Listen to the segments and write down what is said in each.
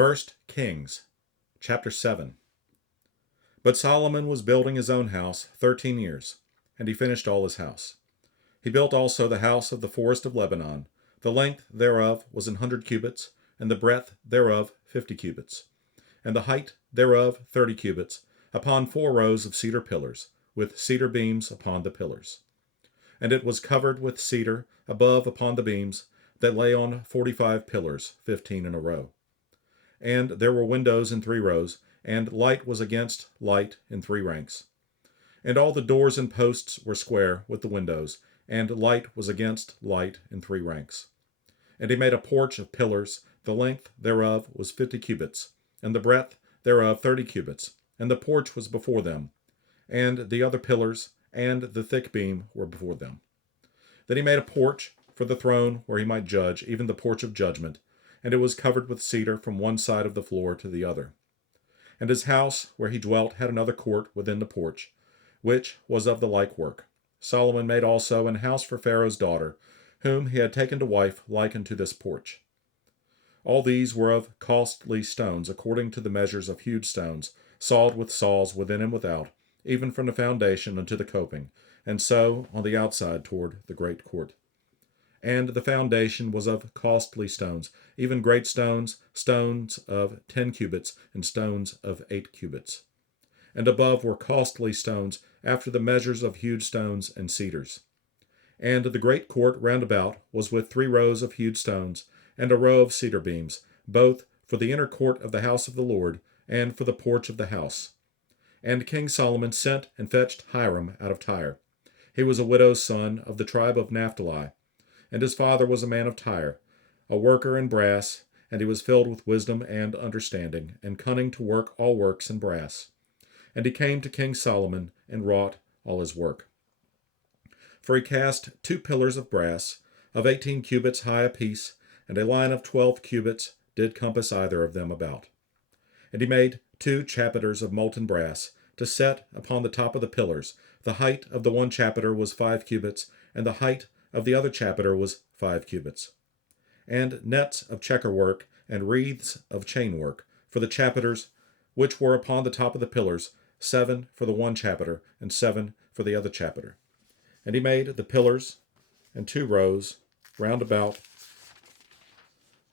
First Kings, chapter 7. But Solomon was building his own house 13 years, and he finished all his house. He built also the house of the forest of Lebanon. The length thereof was 100 cubits, and the breadth thereof 50 cubits, and the height thereof 30 cubits, upon 4 rows of cedar pillars, with cedar beams upon the pillars. And it was covered with cedar above upon the beams, that lay on 45 pillars, 15 in a row. And there were windows in 3 rows, and light was against light in 3 ranks. And all the doors and posts were square with the windows, and light was against light in 3 ranks. And he made a porch of pillars, the length thereof was 50 cubits, and the breadth thereof 30 cubits, and the porch was before them, and the other pillars and the thick beam were before them. Then he made a porch for the throne where he might judge, even the porch of judgment, and it was covered with cedar from one side of the floor to the other. And his house where he dwelt had another court within the porch, which was of the like work. Solomon made also an house for Pharaoh's daughter, whom he had taken to wife like unto this porch. All these were of costly stones, according to the measures of hewed stones, sawed with saws within and without, even from the foundation unto the coping, and so on the outside toward the great court. And the foundation was of costly stones, even great stones, stones of 10 cubits, and stones of 8 cubits. And above were costly stones, after the measures of hewed stones and cedars. And the great court round about was with 3 rows of hewed stones, and a row of cedar beams, both for the inner court of the house of the Lord, and for the porch of the house. And King Solomon sent and fetched Hiram out of Tyre. He was a widow's son of the tribe of Naphtali, and his father was a man of Tyre, a worker in brass, and he was filled with wisdom and understanding, and cunning to work all works in brass. And he came to King Solomon, and wrought all his work. For he cast 2 pillars of brass, of 18 cubits high apiece, and a line of 12 cubits did compass either of them about. And he made 2 chapiters of molten brass, to set upon the top of the pillars. The height of the one chapiter was 5 cubits, and the height of the other chapiter was 5 cubits. And nets of checker work, and wreaths of chain work, for the chapiters which were upon the top of the pillars, 7 for the one chapiter, and 7 for the other chapiter. And he made the pillars and 2 rows round about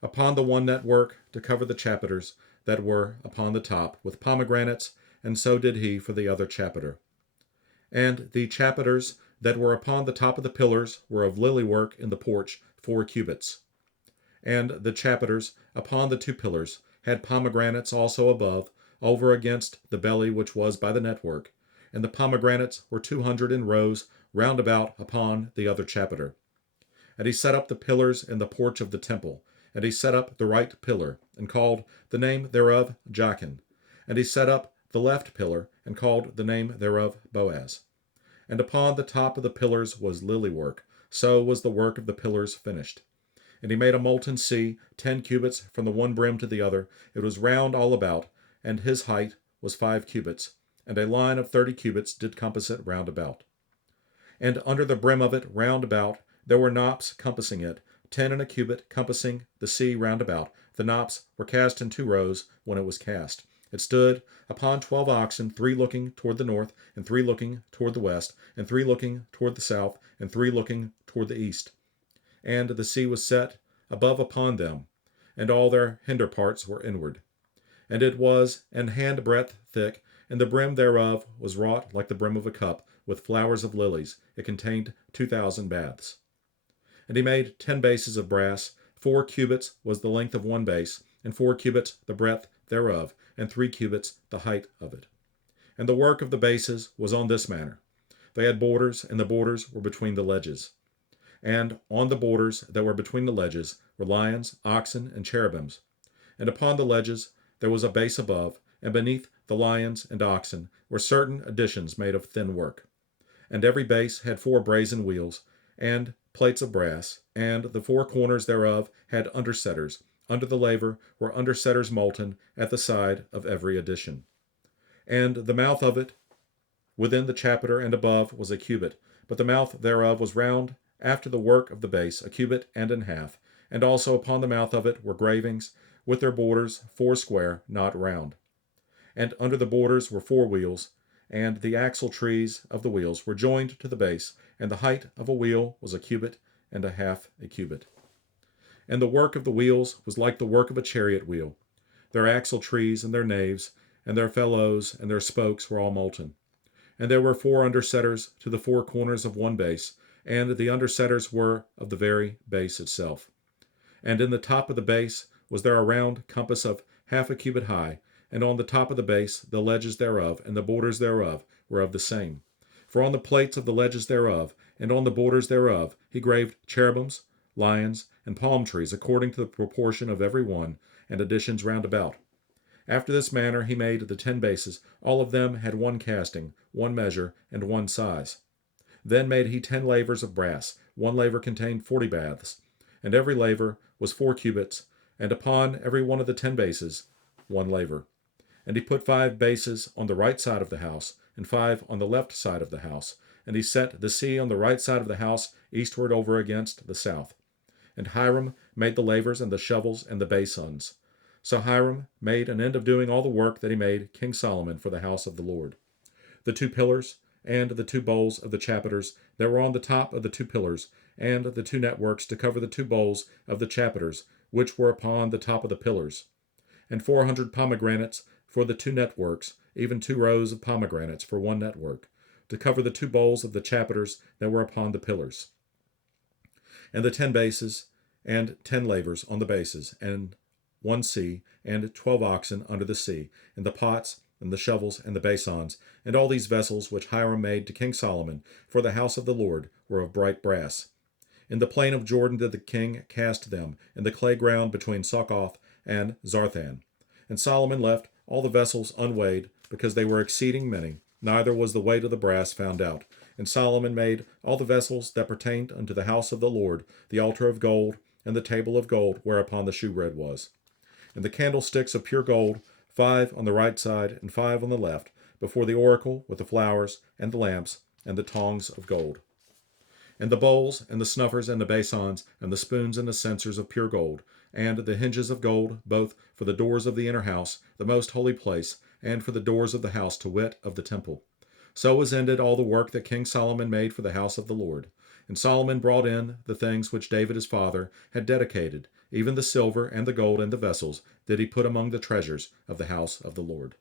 upon the one network to cover the chapiters that were upon the top with pomegranates, and so did he for the other chapiter. And the chapiters that were upon the top of the pillars were of lily work in the porch 4 cubits. And the chapiters upon the 2 pillars had pomegranates also above, over against the belly which was by the network, and the pomegranates were 200 in rows round about upon the other chapiter. And he set up the pillars in the porch of the temple, and he set up the right pillar, and called the name thereof Jachin. And he set up the left pillar, and called the name thereof Boaz. And upon the top of the pillars was lily work, so was the work of the pillars finished. And he made a molten sea, 10 cubits from the one brim to the other. It was round all about, and his height was 5 cubits, and a line of 30 cubits did compass it round about. And under the brim of it round about there were knops compassing it, 10 in a cubit, compassing the sea round about. The knops were cast in 2 rows when it was cast. It stood upon 12 oxen, 3 looking toward the north, and 3 looking toward the west, and 3 looking toward the south, and 3 looking toward the east. And the sea was set above upon them, and all their hinder parts were inward. And it was an handbreadth thick, and the brim thereof was wrought like the brim of a cup, with flowers of lilies. It contained 2,000 baths. And he made 10 bases of brass. 4 cubits was the length of one base, and 4 cubits the breadth thereof, and 3 cubits the height of it. And the work of the bases was on this manner. They had borders, and the borders were between the ledges. And on the borders that were between the ledges were lions, oxen, and cherubims. And upon the ledges there was a base above, and beneath the lions and oxen were certain additions made of thin work. And every base had 4 brazen wheels, and plates of brass, and the 4 corners thereof had undersetters. Under the laver were undersetters molten at the side of every addition. And the mouth of it within the chapiter and above was a cubit, but the mouth thereof was round after the work of the base, a cubit and an half, and also upon the mouth of it were gravings, with their borders foursquare, not round. And under the borders were 4 wheels, and the axle trees of the wheels were joined to the base, and the height of a wheel was 1.5 cubits. And the work of the wheels was like the work of a chariot wheel. Their axle trees and their naves, and their felloes and their spokes were all molten. And there were 4 undersetters to the 4 corners of one base, and the undersetters were of the very base itself. And in the top of the base was there a round compass of 1/2 cubit high, and on the top of the base the ledges thereof and the borders thereof were of the same. For on the plates of the ledges thereof, and on the borders thereof, he graved cherubims, lions, and palm trees, according to the proportion of every one, and additions round about. After this manner he made the 10 bases. All of them had 1 casting, 1 measure, and 1 size. Then made he 10 lavers of brass. 1 laver contained 40 baths, and every laver was 4 cubits, and upon every one of the 10 bases 1 laver. And he put 5 bases on the right side of the house, and 5 on the left side of the house. And he set the sea on the right side of the house, eastward over against the south. And Hiram made the lavers and the shovels and the basons. So Hiram made an end of doing all the work that he made King Solomon for the house of the Lord. The 2 pillars, and the 2 bowls of the chapiters that were on the top of the 2 pillars, and the 2 networks to cover the 2 bowls of the chapiters, which were upon the top of the pillars. And 400 pomegranates for the 2 networks, even 2 rows of pomegranates for 1 network, to cover the 2 bowls of the chapiters that were upon the pillars. And the 10 bases, and 10 lavers on the bases, and 1 sea, and 12 oxen under the sea, and the pots, and the shovels, and the basons, and all these vessels which Hiram made to King Solomon for the house of the Lord were of bright brass. In the plain of Jordan did the king cast them, in the clay ground between Succoth and Zarthan. And Solomon left all the vessels unweighed, because they were exceeding many, neither was the weight of the brass found out. And Solomon made all the vessels that pertained unto the house of the Lord, the altar of gold, and the table of gold whereupon the shewbread was. And the candlesticks of pure gold, 5 on the right side, and 5 on the left, before the oracle with the flowers, and the lamps, and the tongs of gold. And the bowls, and the snuffers, and the basons, and the spoons, and the censers of pure gold, and the hinges of gold, both for the doors of the inner house, the most holy place, and for the doors of the house, to wit, of the temple. So was ended all the work that King Solomon made for the house of the Lord. And Solomon brought in the things which David his father had dedicated, even the silver and the gold and the vessels, did he put among the treasures of the house of the Lord.